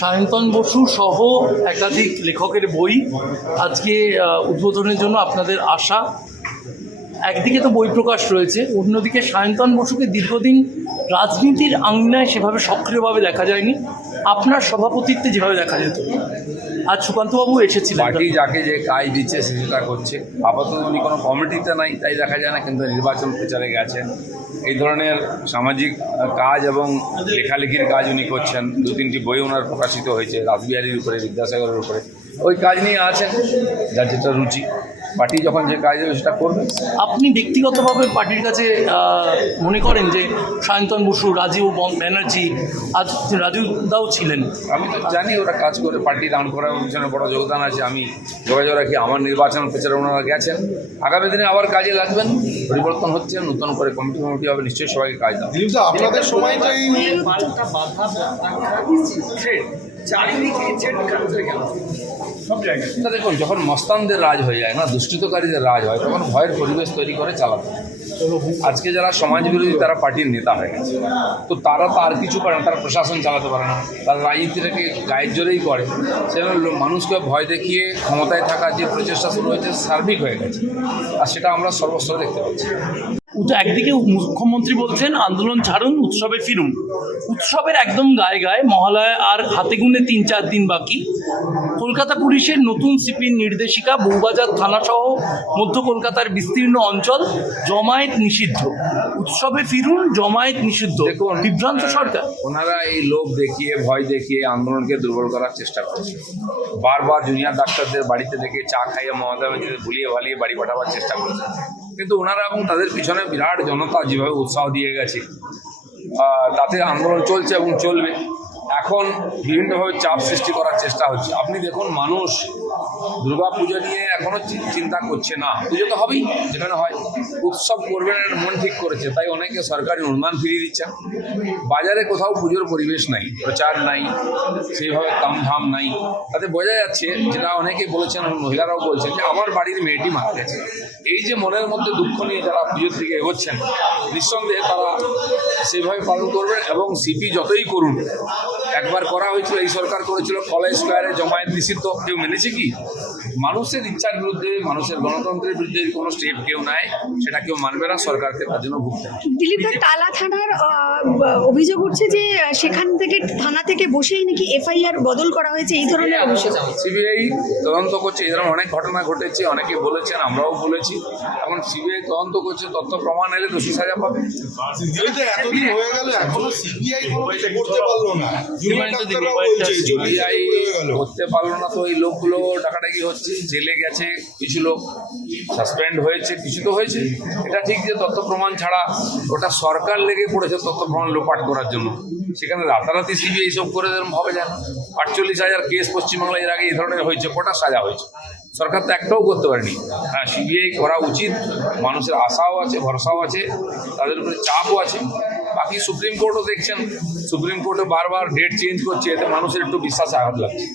সায়ন্তন বসু সহ একাধিক লেখকের বই আজকে উদ্বোধনের জন্য আপনাদের আশা। একদিকে তো বই প্রকাশ রয়েছে, অন্যদিকে সায়ন্তন বসুকে দীর্ঘদিন রাজনীতির আঙ্গনায় সেভাবে সক্রিয়ভাবে দেখা যায়নি। আপনার সভাপতিত্বে যেভাবে দেখা যেত। আজ সুকান্তবাবু এসেছিলেন। পার্টি যাকে যে কাজ দিচ্ছে সে সেটা করছে। আপাতত উনি কোনো কমিটিতে নাই, তাই দেখা যায় না, কিন্তু নির্বাচন প্রচারে গেছেন। এই ধরনের সামাজিক কাজ এবং লেখালেখির কাজ উনি করছেন। দু তিনটি বই ওনার প্রকাশিত হয়েছে, রাসবিহারীর উপরে, বিদ্যাসাগরের উপরে। ওই কাজ নিয়ে আছেন, যার যেটা রুচি। পার্টি যখন যে কাজ দেবে সেটা করবে আপনি ব্যক্তিগতভাবে পার্টির কাছে মনে করেন যে সায়ন্তন বসু রাজীব ব্যানার্জি আজ রাজীব দাও ছিলেন আমি তো জানি ওরা কাজ করে পার্টি দান করার পিছনে বড় যোগদান আছে আমি যোগাযোগ রাখি আমার নির্বাচন প্রচারে ওনারা গেছেন আগামী দিনে আবার কাজে লাগবেন পরিবর্তন হচ্ছে নতুন করে কমিটি কমিটি হবে নিশ্চয়ই সবাইকে কাজ দেওয়া দিলীপ দা আপনাদের বাধা চারিদিকে না দেখুন, যখন মস্তানদের রাজ হয়ে যায়, না, দুষ্কৃতকারীদের রাজ হয়, তখন ভয়ের পরিবেশ তৈরি করে চালাতে আজকে যারা সমাজ বিরোধী তারা পার্টির নেতা হয়ে গেছে। তো তারা তো আর কিছু পারে না, তারা প্রশাসন চালাতে পারে না। তারা রাজনীতিটাকে গায়ের জোরেই করে। সেজন্য মানুষকে ভয় দেখিয়ে ক্ষমতায় থাকার যে প্রচেষ্টা শুরু হয়েছে, সার্বিক হয়ে গেছে। আর সেটা আমরা সর্বস্তরে দেখতে পাচ্ছি। একদিকে মুখ্যমন্ত্রী বলছেন আন্দোলন ছাড়ুন উৎসবে ফিরুন। উৎসবের একদম গায়ে গায়ে মহালয়া আর হাতে গুনে তিন চার দিন বাকি। কলকাতা পুলিশের নতুন সিপির নির্দেশিকা বউবাজার থানাসহ মধ্য কলকাতার বিস্তীর্ণ অঞ্চল জমায়েত নিষিদ্ধ। উৎসবে ফিরুন জমায়েত নিষিদ্ধ। দেখুন বিভ্রান্ত সরকার। ওনারা এই লোভ দেখিয়ে ভয় দেখিয়ে আন্দোলনকে দুর্বল করার চেষ্টা করছে। বারবার জুনিয়র ডাক্তারদের বাড়িতে দেখে চা খাইয়ে মমতা ব্যানার্জিকে ভুলিয়ে ভালিয়ে বাড়ি পাঠাবার চেষ্টা করছে। কিন্তু ওনারা এবং তাদের পিছনে বিরাট জনতা যেভাবে উৎসাহ দিয়ে গেছে তাতে আন্দোলন চলছে এবং চলবে। এখন বিভিন্নভাবে চাপ সৃষ্টি করার চেষ্টা হচ্ছে। আপনি দেখুন, মানুষ দুর্গা পুজো নিয়ে এখনও চি- চিন্তা করছে না। পুজো তো হবেই, যেখানে হয়, উৎসব করবেন মন ঠিক করেছে, তাই অনেকে সরকারি অনুদান ফিরিয়ে দিচ্ছেন বাজারে কোথাও পুজোর পরিবেশ নাই, প্রচার নাই, সেইভাবে তামঝাম নাই। তাতে বোঝা যাচ্ছে, যেটা অনেকে বলেছেন, মহিলারাও বলছেন, যে আমার বাড়ির মেয়েটি মারা গেছে। এই যে মনের মধ্যে দুঃখ নিয়ে যারা পুজোর দিকে এগোচ্ছেন, নিঃসন্দেহে তারা সেভাবে পালন করবেন এবং সিপি যতই করুন একবার করা হয়েছিল এই সরকার করেছিল কলেজ স্কোয়ারে জমায়েত নিষিদ্ধ। কেউ মেনেছে কি? মানুষের ইচ্ছার বিরুদ্ধে মানুষের গণতন্ত্রের বিরুদ্ধে কোনো স্টেপ কেউ নেয় সেটা কেউ মানবে না সরকারকে তার জন্য ভুগতে দিলীপ টালা থানার অভিযোগ উঠছে যে সেখান থেকে থানা থেকে বসেই নাকি এফআইআর বদল করা হয়েছে এই ধরনের অভিযোগ। সিবিআই তদন্ত করছে এই ধরনের অনেক ঘটনা ঘটেছে অনেকে বলেছেন আমরাও বলেছি। এখন সিবিআই তদন্ত করছে তথ্য প্রমাণ এলে দোষী সাজা পাবে। এতদিন হয়ে গেল এখনও সিবিআই করতে পারল না। করতে পারল না তো এই লোকগুলো ডাকাডাকি হচ্ছে জেলে গেছে কিছু লোক সাসপেন্ড হয়েছে কিছু তো হয়েছে। এটা ঠিক যে তথ্য প্রমাণ ছাড়া ওটা সরকার লেগে পড়েছে তথ্য প্রমাণ লোপাট করার জন্য। সেখানে রাতারাতি সিবিআই এইসব করে এরকম হবে যায় না আটচল্লিশ হাজার কেস পশ্চিমবাংলায় এর আগে এই ধরনের হয়েছে কটা সাজা হয়েছে। সরকার তো একটাও করতে পারেনি। হ্যাঁ সিবিআই করা উচিত মানুষের আশাও আছে ভরসাও আছে তাদের উপরে চাপও আছে। বাকি সুপ্রিম কোর্টও দেখছেন সুপ্রিম কোর্টে বারবার ডেট চেঞ্জ করছে এতে মানুষের একটু বিশ্বাসে আঘাত লাগছে।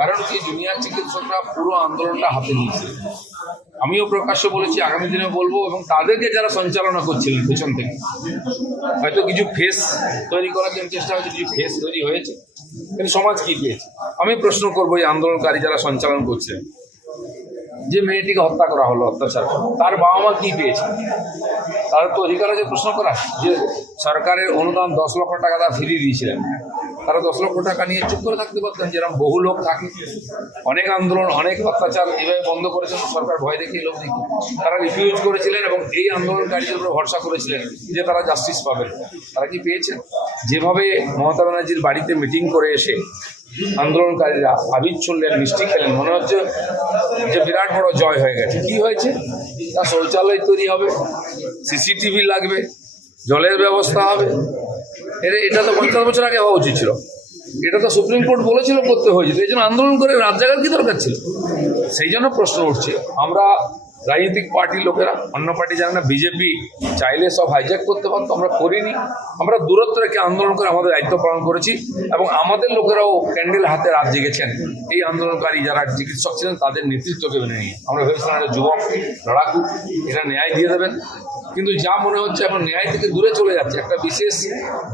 কারণ কি জুনিয়র চিকিৎসকরা পুরো আন্দোলনটা হাতে নিয়েছে আমিও প্রকাশ্য বলেছি আগামী দিনে বলব এবং তাদেরকে যারা সঞ্চালনা করছিলেন পেছন থেকে হয়তো কিছু ফেস তৈরি করার জন্য চেষ্টা হয়েছে কিছু ফেস তৈরি হয়েছে। কিন্তু সমাজ কি পেয়েছে? আমি প্রশ্ন করব এই আন্দোলনকারী যারা সঞ্চালন করছে যে মেয়েটিকে হত্যা করা হলো অত্যাচার, তার বাবা মা কি পেয়েছে? তার তো অধিকার আছে প্রশ্ন করা যে সরকারের অনুদান দশ লক্ষ টাকা তারা ফিরিয়ে দিয়েছিলেন। তারা দশ লক্ষ টাকা নিয়ে চুপ করে থাকতে পারতেন, যেরকম বহু লোক থাকে। অনেক আন্দোলন, অনেক অত্যাচার এভাবে বন্ধ করেছেন সরকার ভয় দেখিয়ে লোক দেখি তারা রিফিউজ করেছিলেন এবং এই আন্দোলনকারীদের উপরে ভরসা করেছিলেন যে তারা জাস্টিস পাবেন। তারা কি পেয়েছেন? যেভাবে মমতা ব্যানার্জির বাড়িতে মিটিং করে এসে আন্দোলনকারীরা আবির মিষ্টি খেলেন। মনে হচ্ছে যে বিরাট বড় জয় হয়ে গেছে। কি হয়েছে? তা শৌচালয় তৈরি হবে, সিসিটিভি লাগবে, জলের ব্যবস্থা হবে। এটা এটা তো পঞ্চাশ বছর আগে হওয়া উচিত ছিল। এটা তো সুপ্রিম কোর্ট বলেছিল করতে হয়েছিল এই জন্য আন্দোলন করে রাত জাগার কি দরকার ছিল? সেই জন্য প্রশ্ন উঠছে। আমরা রাজনৈতিক পার্টির লোকেরা, অন্য পার্টি জানে না, বিজেপি চাইলে সব হাইজ্যাক করতে পারতো, আমরা করিনি। আমরা দূরত্ব রেখে আন্দোলন করে আমাদের দায়িত্ব পালন করেছি এবং আমাদের লোকেরাও ক্যান্ডেল হাতে রাত জেগেছেন। এই আন্দোলনকারী যারা চিকিৎসক ছিলেন, তাদের নেতৃত্বকে মেনে নিয়ে আমরা ভেবেছিলাম যুবক, লড়াকু, এরা ন্যায় দিয়ে দেবেন। কিন্তু যা মনে হচ্ছে এখন ন্যায় থেকে দূরে চলে যাচ্ছে। একটা বিশেষ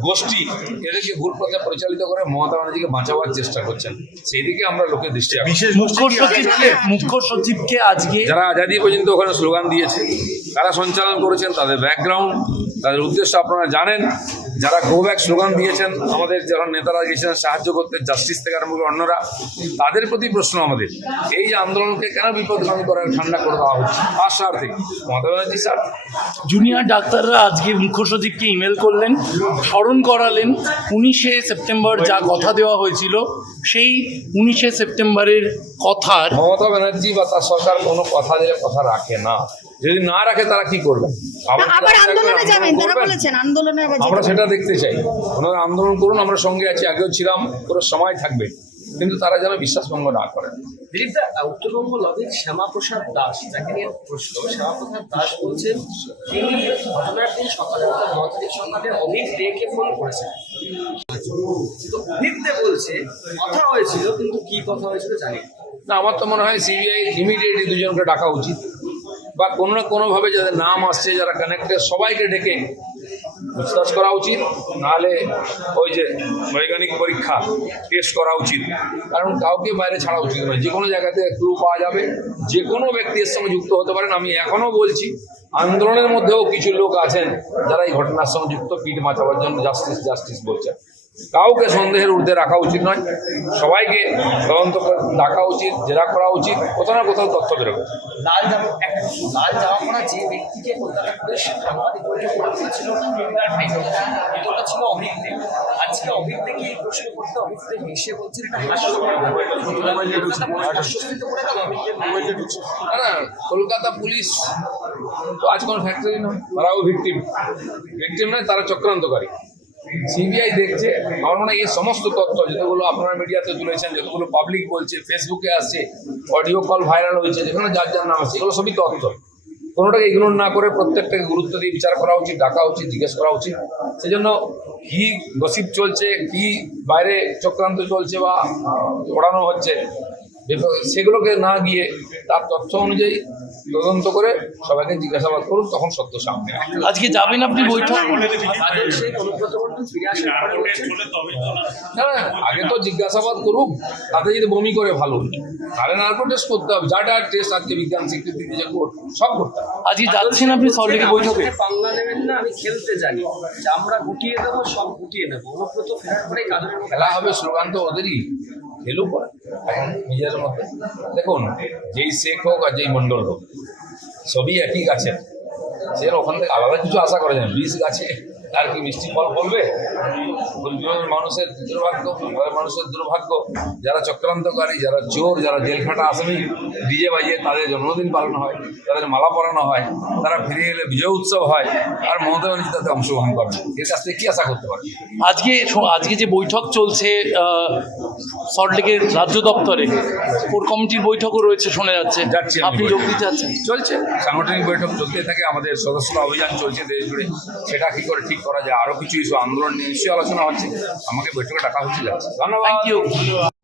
গোষ্ঠী এদেরকে ভুল পথে পরিচালিত করে মমতা ব্যানার্জিকে বাঁচাবার চেষ্টা করছেন। সেই দিকে আমরা লোকের দৃষ্টি রাখব। বিশেষ মুখ্য সচিবকে মুখ্য সচিবকে আজকে যারা আজাদি পর্যন্ত ওখানে স্লোগান দিয়েছে। কারা সঞ্চালন করেছেন তাদের ব্যাকগ্রাউন্ড তাদের উদ্দেশ্য আপনারা জানেন। যারা গো ব্যাক স্লোগান দিয়েছেন আমাদের যারা নেতারা গেছিলেন সাহায্য করতে জাস্টিস থেকে আরম্ভ করে অন্যরা তাদের প্রতি প্রশ্ন আমাদের এই যে আন্দোলনকে কেন বিপদগামী করার ঠান্ডা করে দেওয়া হচ্ছে? আর স্বার্থে মমতা ব্যানার্জি স্যার। জুনিয়র ডাক্তাররা আজকে মুখ্য সচিবকে ইমেল করলেন স্মরণ করালেন উনিশে সেপ্টেম্বর যা কথা দেওয়া হয়েছিল সেই উনিশে সেপ্টেম্বরের কথার মমতা ব্যানার্জি বা তার সরকার কোনো কথা দিলে কথা রাখে না। যদি না রাখে তারা কি করবে? আবার আবার আন্দোলনে যাবেন তারা বলেছেন আন্দোলনে আমরা সেটা দেখতে চাই। ওনারা আন্দোলন করুন আমরা সঙ্গে আছি আগেও ছিলাম পুরো সময় থাকবে। কিন্তু তারা যেন বিশ্বাসভঙ্গ না করেন দিলীপ দা উত্তরবঙ্গ লবির শ্যামাপ্রসাদ দাস যাকে নিয়ে প্রশ্ন শ্যামাপ্রসাদ দাস বলছেন তিনি ঘটনার দিন সকালে অর্থাৎ ন তারিখ সকালে অভিক দেকে ফোন করেছেন। তো দে বলছে কথা হয়েছিল কিন্তু কি কথা হয়েছিল জানি না। না আমার তো মনে হয় সিবিআই ইমিডিয়েটলি দুজনকে ডাকা উচিত। বা কোনো না কোনোভাবে যাদের নাম আসছে, যারা কানেক্টেড সবাইকে ডেকে পুছতাছ করা উচিত। নাহলে ওই যে বৈজ্ঞানিক পরীক্ষা টেস্ট করা উচিত। কারণ কাউকে বাইরে ছাড়া উচিত নয়। যে কোনো জায়গাতে ক্লু পাওয়া যাবে। যে কোনো ব্যক্তি এর সঙ্গে যুক্ত হতে পারেন। আমি এখনও বলছি, আন্দোলনের মধ্যেও কিছু লোক আছেন যারা এই ঘটনার সঙ্গে যুক্ত, পিঠ মাচাবার জন্য জাস্টিস জাস্টিস বলছেন। কাউকে সন্দেহের ঊর্ধ্বে রাখা উচিত নয়। সবাইকে তদন্ত ডাকা উচিত জেরা করা উচিত কোথাও না কোথাও তথ্য বেরোবে। লাল জামা লাল জামা পরা যে ব্যক্তিকে কলকাতা পুলিশ সাংবাদিক বৈঠক ছিল আজকে এই প্রশ্ন করতে হেসে বলছেন এটা না না কলকাতা পুলিশ তো আজ কোনো ফ্যাক্টরি নয় তারাও ভিকটিম ভিকটিম নয় তারা চক্রান্তকারী। সিবিআই দেখছে, আমার মনে হয় এই সমস্ত তথ্য যতগুলো আপনারা মিডিয়াতে তুলেছেন, যতগুলো পাবলিক বলছে ফেসবুকে আসছে অডিও কল ভাইরাল হয়েছে, যেখানে যার যার নাম আছে, এগুলো সবই তথ্য। কোনোটাকে ইগনোর না করে প্রত্যেকটাকে গুরুত্ব দিয়ে বিচার করা উচিত, ডাকা উচিত, জিজ্ঞেস করা উচিত। সেজন্য কি গসিপ চলছে, কি বাইরে চক্রান্ত চলছে বা ওড়ানো হচ্ছে সেগুলোকে না গিয়ে তার তথ্য অনুযায়ী তদন্ত করে সবাইকে জিজ্ঞাসাবাদ করুন তখন সত্য সামনে আজকে যাবেন আপনি বৈঠক? আগে তো জিজ্ঞাসাবাদ করুক তাতে যদি বমি করে ভালো। তাহলে নার্কো টেস্ট করতে হবে। যা যা টেস্ট আজকে বিজ্ঞান স্বীকৃতি কোর্ট সব করতে হবে। আজকে যাচ্ছেন আপনি আমার বৈঠকে? পাঙ্গা নেবেন না আমি খেলতে জানি। আমরা গুটিয়ে দেবো সব গুটিয়ে নেব। অনুব্রত ফেরার পরে খেলা হবে স্লোগান তো ওদেরই। ওরা। এখন নিজের মধ্যে দেখুন, যেই শেখ হোক আর যেই মণ্ডল হোক, সবই একই গাছের সে ওখান থেকে আলাদা কিছু আশা করে যায় বীজ গাছে আর কি মিষ্টি ফল বলবে? মানুষের দুর্ভাগ্য বাংলার মানুষের দুর্ভাগ্য যারা চক্রান্তকারী যারা চোর যারা জেল খাটা আসামি ডিজে বাজিয়ে তাদের জন্মদিন পালন হয় তাদের মালা পরানো হয় তারা ফিরে এলে বিজয় উৎসব হয় আর মমতা ব্যানার্জি তাতে অংশগ্রহণ করবে এর কাছ থেকে কি আশা করতে পারে আজকে আজকে যে বৈঠক চলছে সল্টলেকের রাজ্য দপ্তরে কোর কমিটির বৈঠকও রয়েছে শোনা যাচ্ছে। আপনি যোগ দিতে যাচ্ছেন চলছে। সাংগঠনিক বৈঠক চলতে থাকে আমাদের সদস্যরা অভিযান চলছে দেশ জুড়ে। সেটা কি করে ঠিক করা যায়। আরও কিছু ইস্যু আন্দোলন নিয়ে নিশ্চয়ই আলোচনা হচ্ছে। আমাকে বৈঠকে ডাকা হয়েছিল। ধন্যবাদ।